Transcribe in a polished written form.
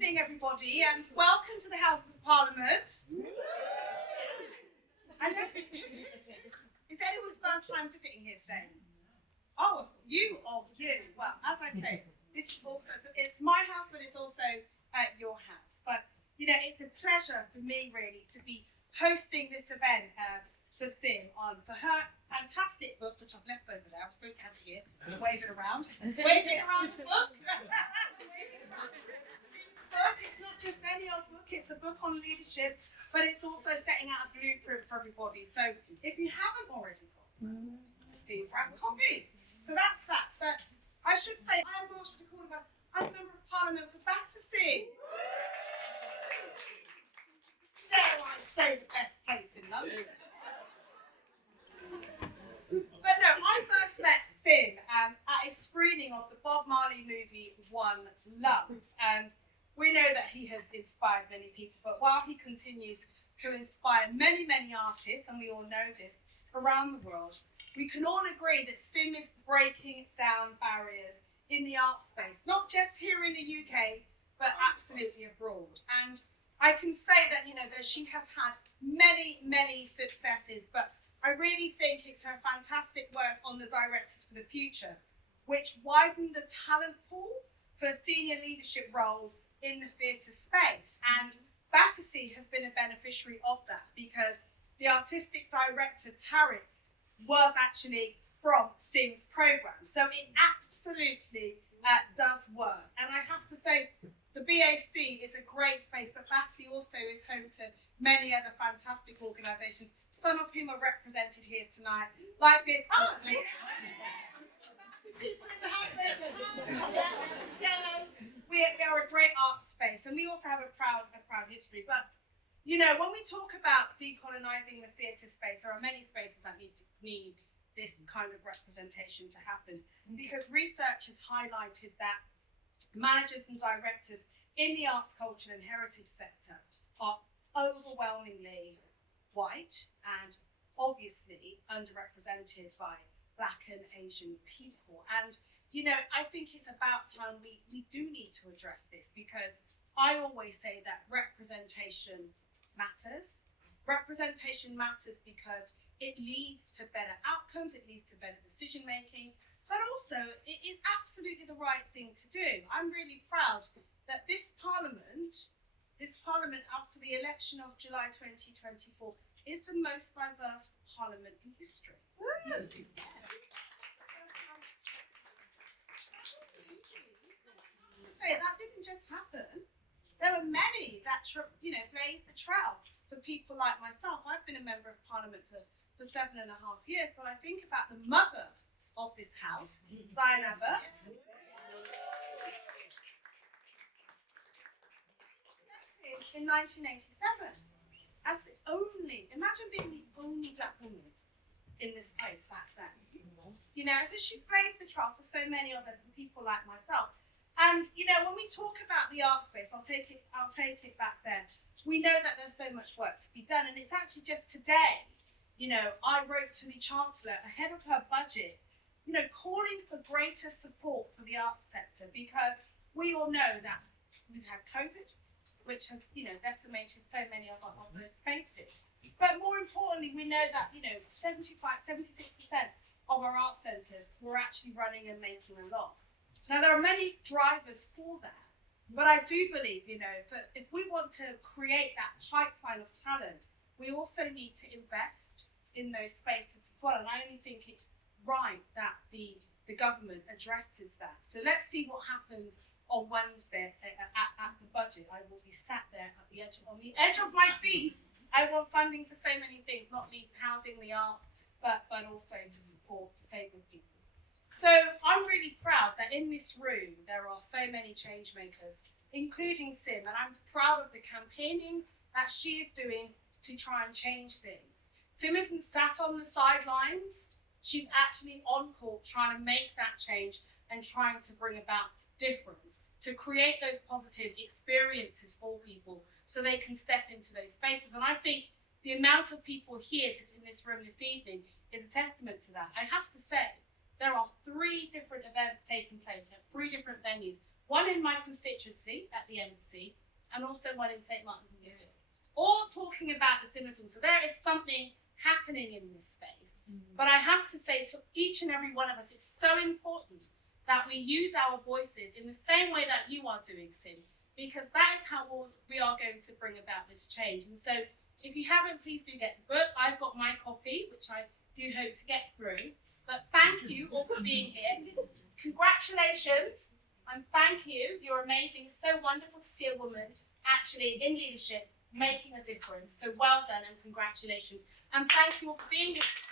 evening, everybody, and welcome to the House of Parliament. And is anyone's first time visiting here today? Oh, a few of you. Well, as I say, this is also, it's my house, but it's also your house. But, you know, it's a pleasure for me, really, to be hosting this event for Sim for her fantastic book, which I've left over there. I was supposed to have it here to wave it around. Wave it around the book. It's not just any old book, it's a book on leadership, but it's also setting out a blueprint for everybody. So if you haven't already got one, do grab a copy. So that's that. But I should say, I'm Marsha de Cordova. I'm a member of Parliament for Battersea. Dare I say the best place in London. But no, I first met Sim at a screening of the Bob Marley movie One Love. And we know that he has inspired many people, but while he continues to inspire many, many artists, and we all know this, around the world, we can all agree that Sim is breaking down barriers in the art space, not just here in the UK, but absolutely abroad. And I can say that, you know, that she has had many, many successes, but I really think it's her fantastic work on the Directors for the Future, which widened the talent pool for senior leadership roles in the theatre space. And Battersea has been a beneficiary of that because the artistic director, Tarek, was actually from Sim's programme. So it absolutely does work. And I have to say, the BAC is a great space, but Battersea also is home to many other fantastic organisations, some of whom are represented here tonight, like this. People in the house. We are a great art space, and we also have a proud history. But you know, when we talk about decolonizing the theatre space, there are many spaces that need this kind of representation to happen, because research has highlighted that managers and directors in the arts, culture, and heritage sector are overwhelmingly white and obviously underrepresented by Black and Asian people. And you know, I think it's about time we do need to address this, because I always say that representation matters. Representation matters because it leads to better outcomes, it leads to better decision making, but also it is absolutely the right thing to do. I'm really proud that this Parliament after the election of July 2024 is the most diverse Parliament in history. Say that didn't just happen. There were many that blazed the trail for people like myself. I've been a member of Parliament for 7.5 years, but I think about the mother of this house, Diana Burt. In 1987, as the only, imagine being the only Black woman in this place back then. You know, so she's blazed the trail for so many of us and people like myself. And you know, when we talk about the art space, I'll take it back there. We know that there's so much work to be done, and it's actually just today, you know, I wrote to the Chancellor ahead of her budget, you know, calling for greater support for the arts sector, because we all know that we've had COVID, which has, you know, decimated so many of those spaces. But more importantly, we know that, you know, 76% of our art centres were actually running and making a loss. Now, there are many drivers for that, but I do believe, you know, that if we want to create that pipeline of talent, we also need to invest in those spaces as well. And I only think it's right that the government addresses that. So let's see what happens on Wednesday at the budget. I will be sat there on the edge of my seat. I want funding for so many things, not least housing, the arts, but also to support disabled people. So I'm really proud that in this room there are so many change makers, including Sim, and I'm proud of the campaigning that she is doing to try and change things. Sim isn't sat on the sidelines, she's actually on court trying to make that change and trying to bring about difference, to create those positive experiences for people so they can step into those spaces. And I think the amount of people here in this room this evening is a testament to that. I have to say, there are 3 different events taking place at 3 different venues one in my constituency at the embassy, and also one in St. Martin's in the Field, all talking about the similar things. So there is something happening in this space. But I have to say to each and every one of us, it's so important that we use our voices in the same way that you are doing, Sim, because that is how we are going to bring about this change. And so if you haven't, please do get the book. I've got my copy, which I do hope to get through. But thank you all for being here. Congratulations, and thank you. You're amazing. It's so wonderful to see a woman actually in leadership making a difference. So well done and congratulations. And thank you all for being here.